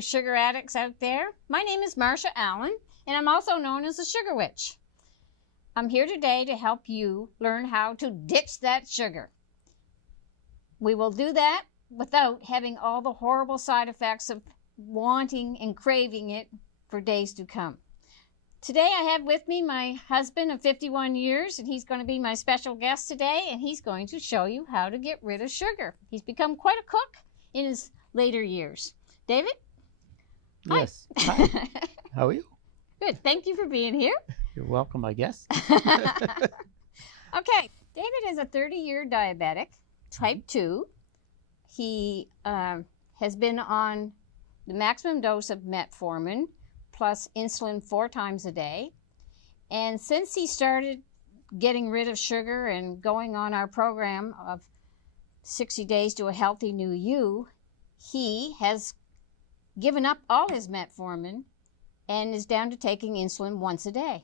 you sugar addicts out there. My name is Marsha Allen, and I'm also known as the Sugar Witch. I'm here today to help you learn how to ditch that sugar. We will do that without having all the horrible side effects of wanting and craving it for days to come. Today I have with me my husband of 51 years, and he's going to be my special guest today, and he's going to show you how to get rid of sugar. He's become quite a cook in his later years. David? Yes. Hi. How are you? Good. Thank you for being here. You're welcome, I guess. Okay. David is a 30-year diabetic, type 2. He has been on the maximum dose of metformin plus insulin 4 times a day. And since he started getting rid of sugar and going on our program of 60 Days to a Healthy New You, he has given up all his metformin and is down to taking insulin once a day.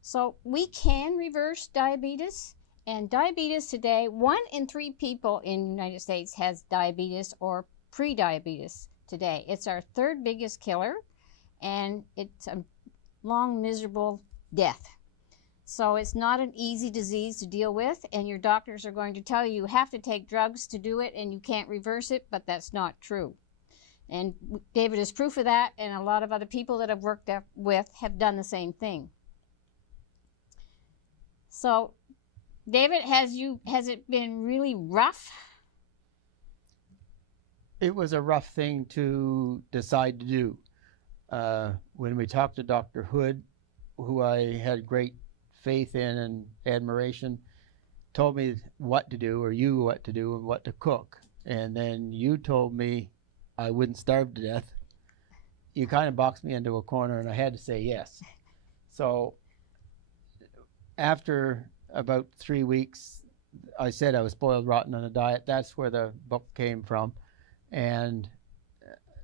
So we can reverse diabetes. And diabetes today, 1 in 3 people in the United States has diabetes or pre-diabetes today. It's our 3rd biggest killer, and it's a long, miserable death. So it's not an easy disease to deal with, and your doctors are going to tell you have to take drugs to do it and you can't reverse it, but that's not true. And David is proof of that, and a lot of other people that I've worked with have done the same thing. So, David, has it been really rough? It was a rough thing to decide to do. When we talked to Dr. Hood, who I had great faith in and admiration, told me what to do, or you what to do and what to cook. And then you told me I wouldn't starve to death. You kind of boxed me into a corner, and I had to say yes. So after about 3 weeks, I said I was spoiled rotten on a diet. That's where the book came from. And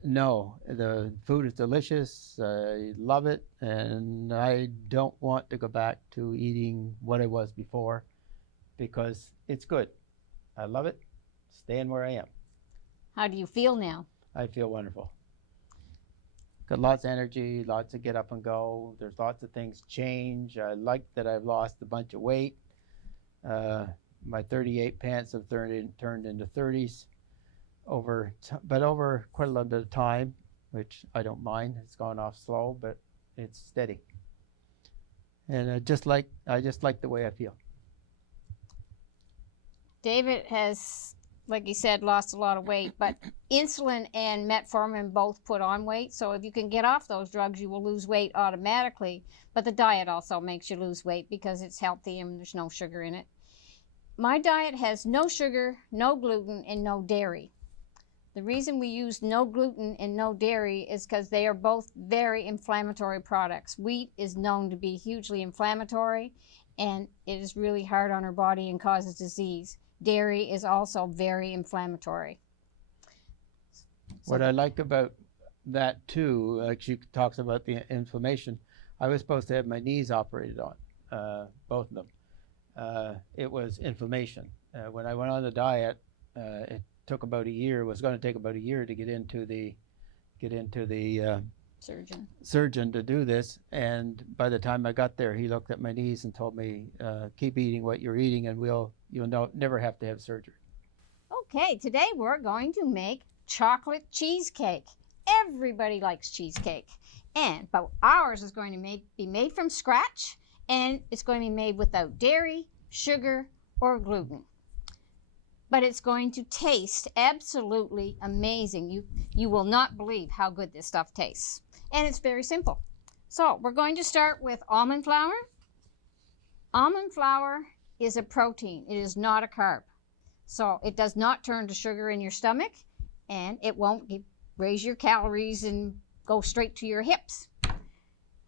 no, the food is delicious. I love it, and I don't want to go back to eating what I was before because it's good. I love it. Staying where I am. How do you feel now? I feel wonderful. Got lots of energy, lots of get up and go. There's lots of things change. I like that I've lost a bunch of weight. My 38 pants have turned into 30s but over quite a little bit of time, which I don't mind. It's gone off slow, but it's steady. And I just like the way I feel. David has, like he said, lost a lot of weight, but insulin and metformin both put on weight. So if you can get off those drugs, you will lose weight automatically. But the diet also makes you lose weight because it's healthy and there's no sugar in it. My diet has no sugar, no gluten, and no dairy. The reason we use no gluten and no dairy is because they are both very inflammatory products. Wheat is known to be hugely inflammatory, and it is really hard on our body and causes disease. Dairy is also very inflammatory. What I like about that too, like she talks about the inflammation, I was supposed to have my knees operated on, both of them. It was inflammation. When I went on the diet, it took about a year. It was going to take about a year to get into the surgeon to do this. And by the time I got there, he looked at my knees and told me, "Keep eating what you're eating, and you'll never have to have surgery." Okay, today we're going to make chocolate cheesecake. Everybody likes cheesecake, but ours is going to be made from scratch, and it's going to be made without dairy, sugar, or gluten. But it's going to taste absolutely amazing. You will not believe how good this stuff tastes. And it's very simple. So we're going to start with almond flour. Almond flour is a protein. It is not a carb. So it does not turn to sugar in your stomach, and it won't raise your calories and go straight to your hips.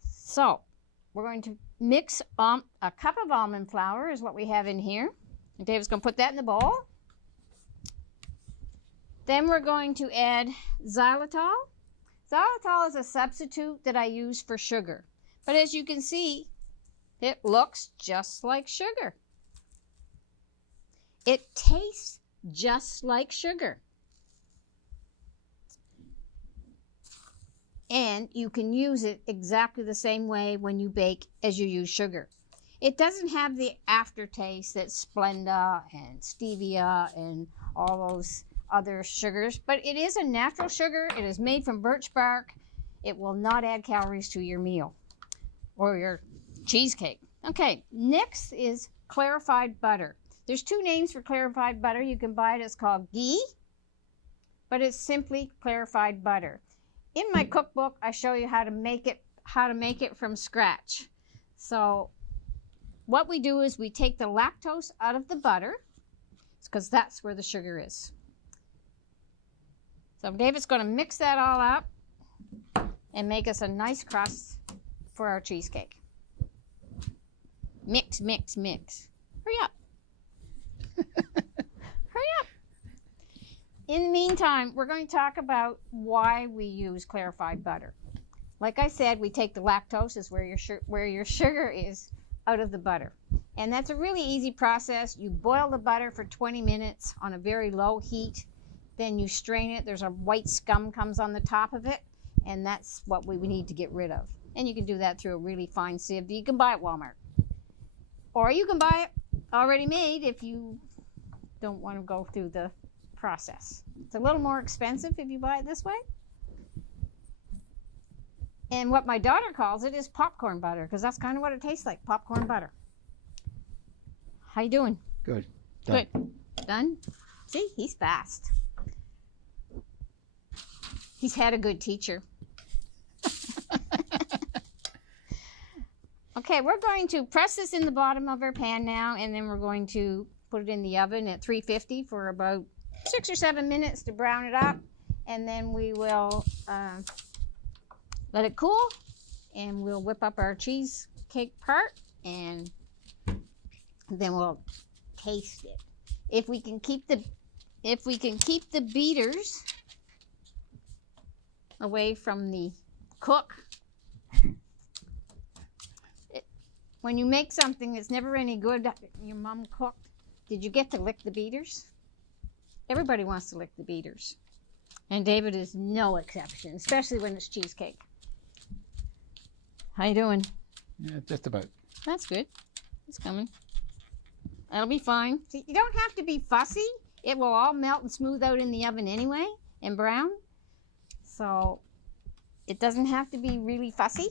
So we're going to mix a cup of almond flour is what we have in here. And David's going to put that in the bowl. Then we're going to add xylitol. Xylitol is a substitute that I use for sugar. But as you can see, it looks just like sugar. It tastes just like sugar. And you can use it exactly the same way when you bake as you use sugar. It doesn't have the aftertaste that Splenda and stevia and all those other sugars, but it is a natural sugar. It is made from birch bark. It will not add calories to your meal or your cheesecake. Okay, next is clarified butter. There's two names for clarified butter. You can buy it. It's called ghee, but it's simply clarified butter. In my cookbook, I show you how to make it from scratch. So what we do is we take the lactose out of the butter, because that's where the sugar is. So David's going to mix that all up and make us a nice crust for our cheesecake. Mix, mix, mix. Hurry up. Hurry up. In the meantime, we're going to talk about why we use clarified butter. Like I said, we take the lactose, is where your sugar is, out of the butter. And that's a really easy process. You boil the butter for 20 minutes on a very low heat. Then you strain it. There's a white scum comes on the top of it. And that's what we need to get rid of. And you can do that through a really fine sieve that you can buy at Walmart. Or you can buy it already made if you don't want to go through the process. It's a little more expensive if you buy it this way. And what my daughter calls it is popcorn butter, because that's kind of what it tastes like, popcorn butter. How you doing? Good. Done. Good. Done? See, he's fast. He's had a good teacher. Okay, we're going to press this in the bottom of our pan now, and then we're going to put it in the oven at 350 for about 6 or 7 minutes to brown it up, and then we will let it cool, and we'll whip up our cheesecake part, and then we'll taste it. If we can keep the beaters away from the cook. When you make something that's never any good, your mom cooked, did you get to lick the beaters? Everybody wants to lick the beaters. And David is no exception, especially when it's cheesecake. How you doing? Yeah, just about. That's good. It's coming. That'll be fine. See, you don't have to be fussy. It will all melt and smooth out in the oven anyway and brown. So it doesn't have to be really fussy.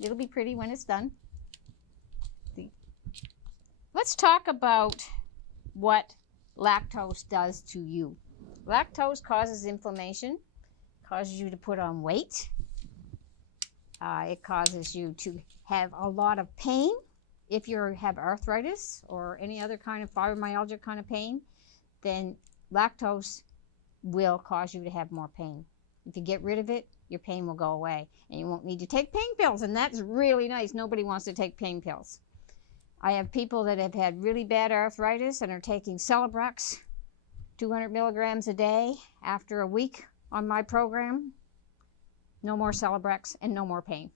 It'll be pretty when it's done. Let's talk about what lactose does to you. Lactose causes inflammation, causes you to put on weight. It causes you to have a lot of pain. If you have arthritis or any other kind of fibromyalgia kind of pain, then lactose will cause you to have more pain. If you get rid of it, your pain will go away, and you won't need to take pain pills, and that's really nice. Nobody wants to take pain pills. I have people that have had really bad arthritis and are taking Celebrex, 200 milligrams a day. After a week on my program, no more Celebrex and no more pain.